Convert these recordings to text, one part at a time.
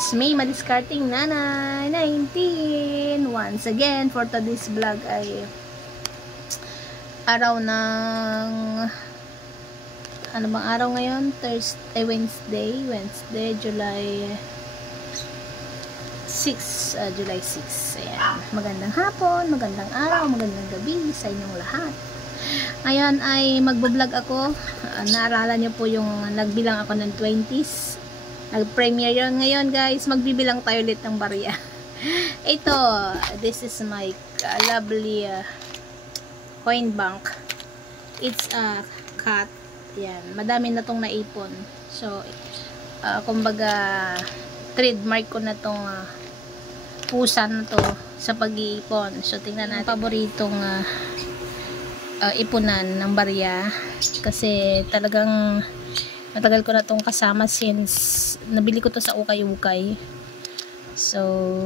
guys, may madiskarting nanay 19. Once again, for today's vlog ay araw ng ano bang araw ngayon? Thursday, Wednesday, July 6. July 6. Ayan. Magandang hapon, magandang araw, magandang gabi sa inyong lahat. Ngayon ay magbo-vlog ako. Naalala niyo po yung nagbilang ako ng 20s. Nag-premiere yun. Ngayon guys, magbibilang tayo ulit ng barya. Ito, this is my lovely coin bank. It's a cut. Yan, madami na tong naipon. So, kumbaga, trademark ko na tong pusa na to sa pag-iipon. So, tingnan natin. Paboritong ipunan ng barya. Kasi talagang matagal ko na tong kasama since nabili ko to sa ukay-ukay. So,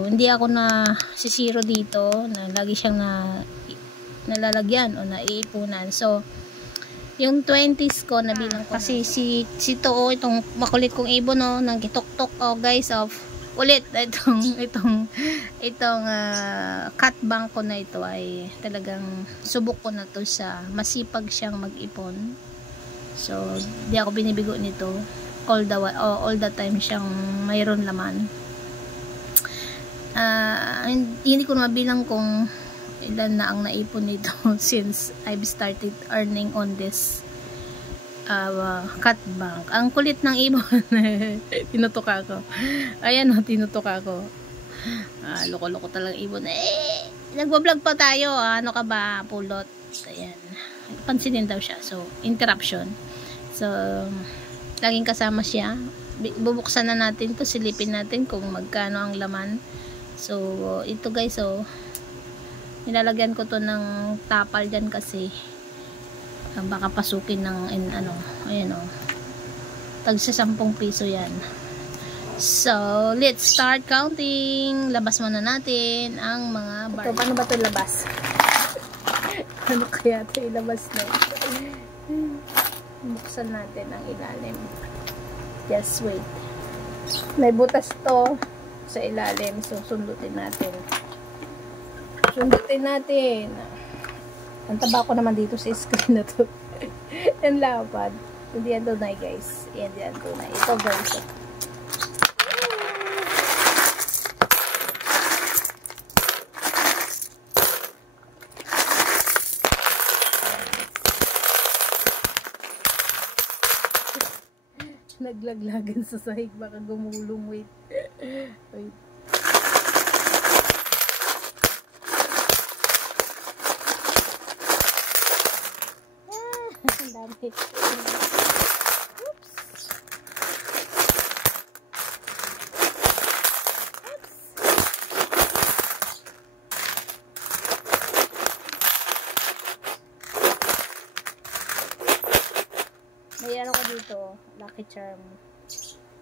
hindi ako na sisiro dito na lagi siyang nalalagyan o naiipunan. So, yung 20s ko nabilang ko kasi si Too, itong makulit kong ibon no, nang kitok-tok guys of ulit itong cut bank ko na ito ay talagang subok ko na to sa masipag siyang mag-ipon. So, di ako binibigo nito. All the time siyang mayroon laman. Hindi ko mabilang kung ilan na ang naipon nito since I've started earning on this cut bank. Ang kulit ng ibon. Tinutok ako. Ayan o, tinutok ako. Loko-loko talagang ibon. Nagbablog pa tayo. Ano ka ba? Pulot. Ayan. Pansinin daw siya. So, interruption. So, laging kasama siya. Bubuksan na natin to, silipin natin kung magkano ang laman. So, ito guys, nilalagyan ko to ng tapal dyan kasi baka pasukin ng ayan tag sa 10 piso yan. So, let's start counting. Labas muna natin ang mga bar. Ito, paano ba ito labas? Ano kaya ito ilabas na? Buksan natin ang ilalim. Just wait. May butas to sa ilalim. So, sundutin natin. Ang taba ko naman dito sa screen na to. Yan lapad. Hindi yan tunay guys. Yan tunay. Ito guys. Naglaglagan sa sahig. Baka gumulong. Wait. Wait. Dami. Oops. May ano ko dito, Lucky Charm.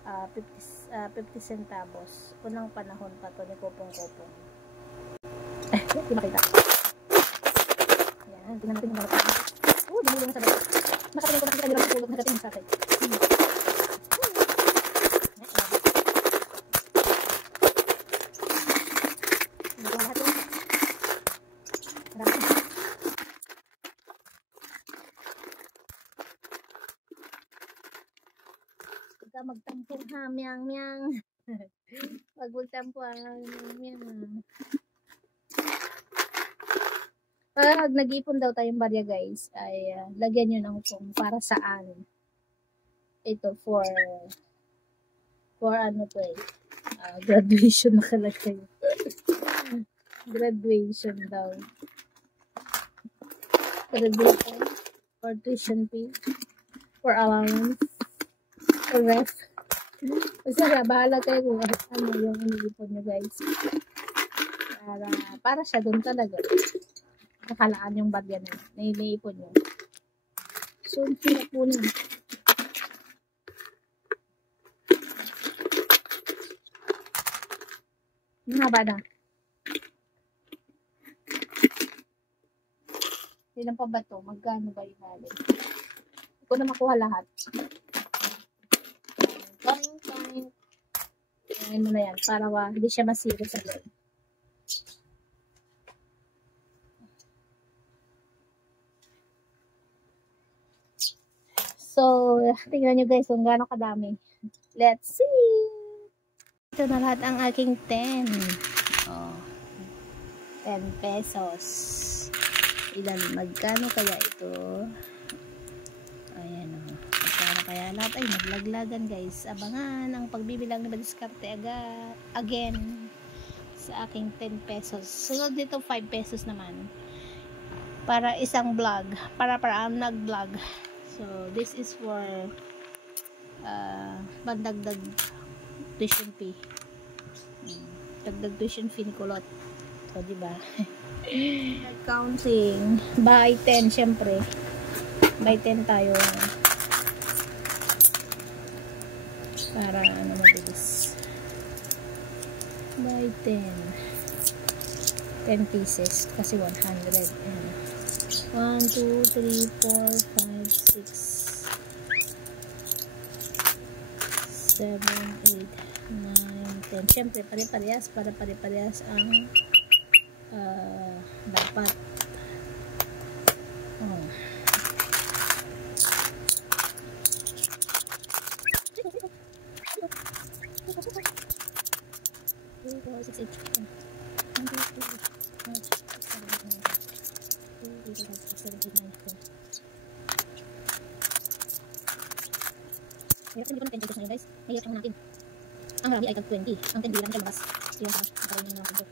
50 centavos. Unang panahon pa to ni Kopong-Kopong. Hindi makita. Ayan, tingnan natin yung mga panahon. Dumulong na sa baba. Nakatingin ko nakita nila ang tulog. Nakatingin sa akin. Huwag ka magtampo ha, miyang. Huwag magtampo ha, miyang. Pag nag-ipon daw tayong barya guys, ay lagyan nyo ng kung para saan. Ito for ano to graduation nakalagay. Graduation daw. Graduation for tuition fee, for allowance, for ref. Basta bahala kayo kung ano yung iniipon nyo guys. Para siya doon talaga. Nakalaan yung barya na naiipon nyo. So, hirap po na. Ang haba na. Ilan pa ba ito? Magkano ba yung halim? Hindi ko na makuha lahat. Ayan mo na yan, para hindi siya masiro sa loob. So, tingnan nyo guys kung gaano kadami. Let's see! Ito na lahat ang aking 10. Oh, 10 pesos. Ilan, magkano kaya ito? Ayan o. Magkano kaya lahat? Ay, naglaglagan guys. Abangan ang pagbibilang ni Madiskarte again sa aking 10 pesos. Sunod dito 5 pesos naman. Para isang vlog. Para ang nag-vlog. So, this is for pandagdag tuition fee. Dagdag tuition fee ni Kulot. So, diba? Counting. By 10, syempre. By 10 tayo. Para ano mabilis. By 10. 10 pieces. Kasi 100. 1, 2, 3, 4, 5, 6, 7, 8, 9, 10. Siyempre, pare-parehas para pare-parehas ang dapat. Oh. Hirap hindi ko ng 10 pesos ngayon guys. Mahirap ang natin. Ang marami ay tag 20. Ang 10 bilang siya labas. Yun pa. Nakaroon ng mga pagod.